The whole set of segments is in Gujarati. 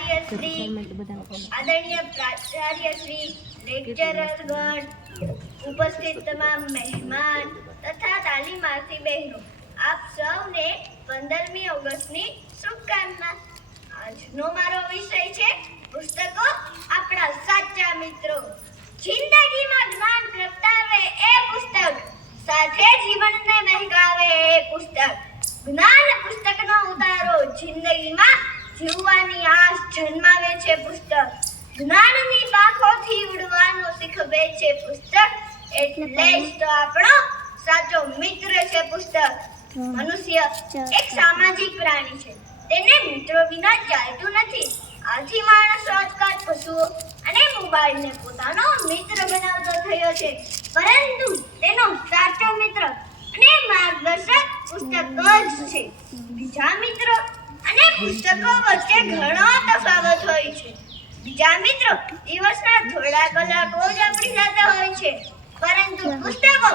આચાર્ય શ્રી, આદરણીય પ્રાચાર્ય શ્રી, લેક્ચરરગણ, ઉપસ્થિત તમામ મહેમાન તથા તાલીમાર્થી બહેનો, આપ સૌને 15મી ઓગસ્ટની શુભકામના. આજનો મારો વિષય છે પુસ્તકો આપણા સાચા મિત્રો. જિંદગીમાં જ્ઞાન પ્રગટાવે એ પુસ્તક, સાથે જીવનને મહેકાવે એ પુસ્તક. જ્ઞાન પુસ્તકનો ઉતારો જિંદગીમાં જીવવાની આશ જન્માવે છે પુસ્તક. જ્ઞાનની પાંખોથી ઉડવાનું શીખવે છે પુસ્તક. એટલે જ તો આપણો સાચો મિત્ર છે પુસ્તક. મનુષ્ય એક સામાજિક પ્રાણી છે, તેને મિત્રો વિના ચાલતું નથી. આથી માણસો આજકાલ પશુઓ અને મોબાઈલને પોતાનો મિત્ર બનાવતો થયો છે, પરંતુ તેનો સાચો મિત્ર અને માર્ગદર્શક પુસ્તક જ છે. બીજા મિત્રો અને પુસ્તકો વચ્ચે ઘણો તફાવત હોય છે. બીજા મિત્રો દિવસના થોડા કલાકો જ આપણી સાથે હોય છે, પરંતુ પુસ્તકો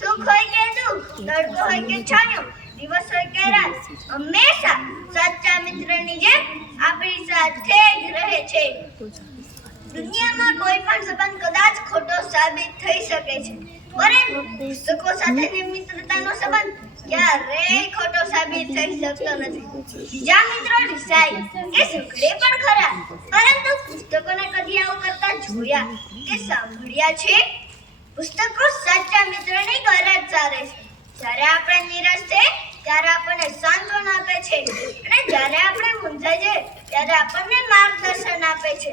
સુખ હોય કે દુઃખ, તડકો હોય કે છાંયો, દિવસ હોય કે રાત, હંમેશા સાચા મિત્રની જેમ આપણી સાથે જ રહે છે. દુનિયામાં કોઈ પણ સંબંધ કદાચ ખોટો સાબિત થઈ શકે છે, પરંતુ પુસ્તકો સાથેની મિત્રતાનો સંબંધ ક્યારેય ખોટો સાબિત થઈ શકતો નથી. બીજા મિત્રો રિસાય કે ઝઘડે પણ ખરા, પરંતુ પુસ્તકોને કદી આવું કરતા જોયા કે સાંભળ્યા છે? પુસ્તકો સાચા મિત્રની ગરજ સારે છે. જ્યારે આપણે નિરાશ છે ત્યારે આપણને સાંત્વના આપે છે, અને જ્યારે આપણે મૂંઝાઈ જઈએ ત્યારે આપણને માર્ગદર્શન આપે છે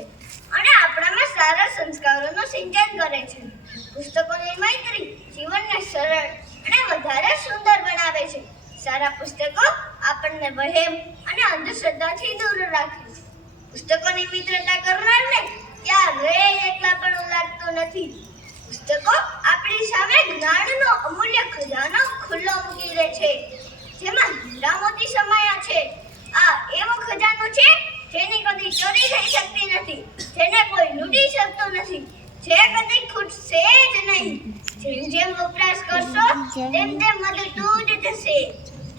અને આપણામાં સારા સંસ્કારોનું સિંચન કરે છે. પુસ્તકોની મૈત્રી જીવનને સરળ અને વધારે સુંદર બનાવે છે. સારા પુસ્તકો આપણને વહેમ અને અંધશ્રદ્ધાથી દૂર રાખે છે. પુસ્તકોની મિત્રતા કરનારને ક્યારેય એકલાપણું લાગતું નથી. પુસ્તકો આપણી સામે જ્ઞાનનો અમૂલ્ય ખજાનો ખુલ્લો મૂકી દે છે, જેમાં હીરા મોતી સમાયા છે. આ એવો ખજાનો છે જેની કદી ચોરી થઈ શકતી નથી, જેને કોઈ લૂંટી શકતો નથી, જે કદી ખૂટશે જ નહીં. જેમ જેમ વપરાશ કરશો તેમ તેમ વધતું જ જશે.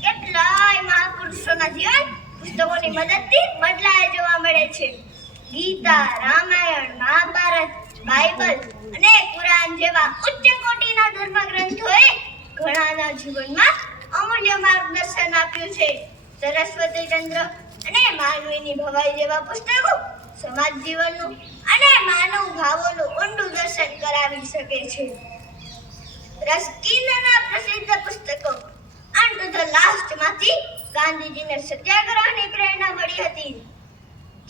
કેટલાય મહાપુરુષોના જીવન પુસ્તકોની મદદથી બદલાયા જોવા મળે છે. ગીતા, રામાયણ, મહાભારત, બાઇબલ અને કુરાન જેવા ઉચ્ચ કોટીના ધર્મગ્રંથોએ ઘણાના જીવનમાં અમૂલ્ય માર્ગદર્શન આપ્યું છે. સરસ્વતીચંદ્ર અને માનવીની ભવાઈ જેવા પુસ્તકો સમાજ જીવનનું અને માનવ ભાવોનું ઊંડું દર્શન કરાવી શકે છે. રસ્કિનના પ્રસિદ્ધ પુસ્તકો અંત ધ લાસ્ટમાંથી ગાંધીજીને સત્યાગ્રહની પ્રેરણા મળી હતી.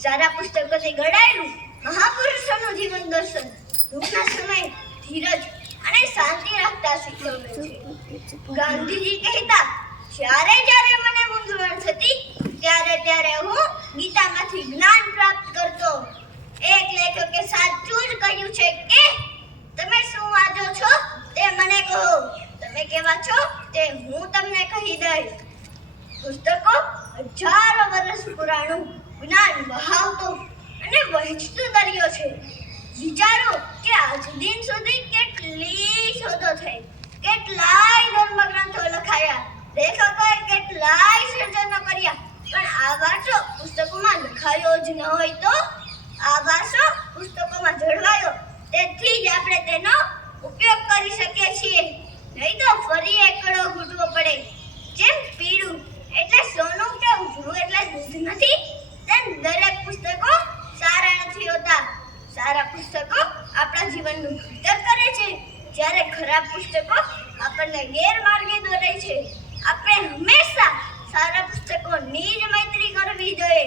સારા પુસ્તકોથી ઘડાયેલું મહાપુરુષોનું જીવન દર્શન દુઃખના સમયે ધીરજ અને શાંતિ રાખતા શીખવે છે. ગાંધીજી કહેતા, જ્યારે જ્યારે મને મૂંઝવણ થતી ત્યારે હું ગીતામાંથી જ્ઞાન પ્રાપ્ત કરતો. એક લેખકે સાચું જ કહ્યું છે કે તમે શું વાંચો છો તે મને કહો, તમે કેવા છો તે હું તમને કહી દઈશ. પુસ્તકો હજારો વર્ષ પુરાણું જ્ઞાન વહાવતો અને વહેંચતો દરિયો છે. વિચારો કે આજ દિન સુધી કેટલી શોધો થઈ, કેટલાય ધર્મગ્રંથો લખાયા, લેખકોએ કેટલાય સર્જનો કર્યા, પણ આ વારસો પુસ્તકોમાં લખાયો જ ન હોય તો આ વારસો પુસ્તકોમાં જળવાયો. તેથી જ આપણે તેનો ઉપયોગ કરી શકીએ છીએ, નહીં તો ફરી એકડો ઘૂંટવો પડે. જેમ પીળું એટલે સોનું કે ઉજળું એટલે દૂધ નથી, તેમ દરેક પુસ્તકો સારા નથી હોતા. સારા પુસ્તકો આપણા જીવનનું ઘડતર કરે છે, જ્યારે ખરાબ પુસ્તકો આપણને ગેરમાર્ગે દોરે છે. આપણે હંમેશા સારા પુસ્તકોની જ મૈત્રી કરવી જોઈએ.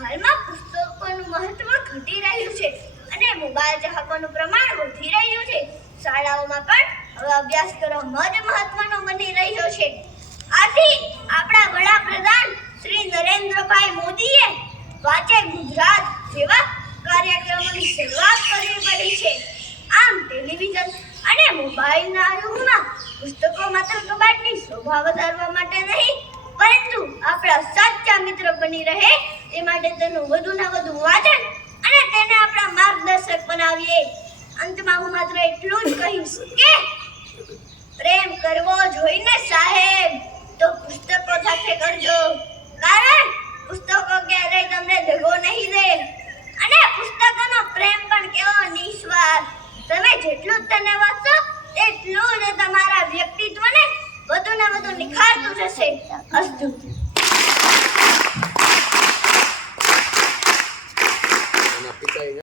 હાલમાં પુસ્તકોનું મહત્વ ઘટી રહ્યું છે અને મોબાઈલ ચાહકોનું પ્રમાણ વધી રહ્યું છે. શાળાઓમાં પણ હવે અભ્યાસ કરવો જ મહત્વનો બની રહ્યો છે. આથી આપણા વડાપ્રધાન શ્રી નરેન્દ્રભાઈ મોદીએ વાંચે ગુજરાત જેવા કાર્યક્રમોની શરૂઆત કરવી પડી છે. આમ ટેલિવિઝન અને મોબાઈલના યુગમાં પુસ્તકો માત્ર કબાટની શોભા વધારવા માટે નહીં, પરંતુ આપણા સાચા મિત્ર બની રહે તે માટે તેનું વધુને વધુ વાંચન અને તેને આપણા માર્ગદર્શક બનાવીએ. અંતમાં હું માત્ર એટલું જ કહીશ કે પ્રેમ કરવો જોઈને સાહેબ તો પુસ્તકો સાથે કરજો, કારણ પુસ્તકો ક્યારેય તમને દગો નહીં દે. જેટલું જ તેને વાંચશો એટલું જ તમારા વ્યક્તિત્વને વધુ ને વધુ નિખારતું જશે. અસ્તુ.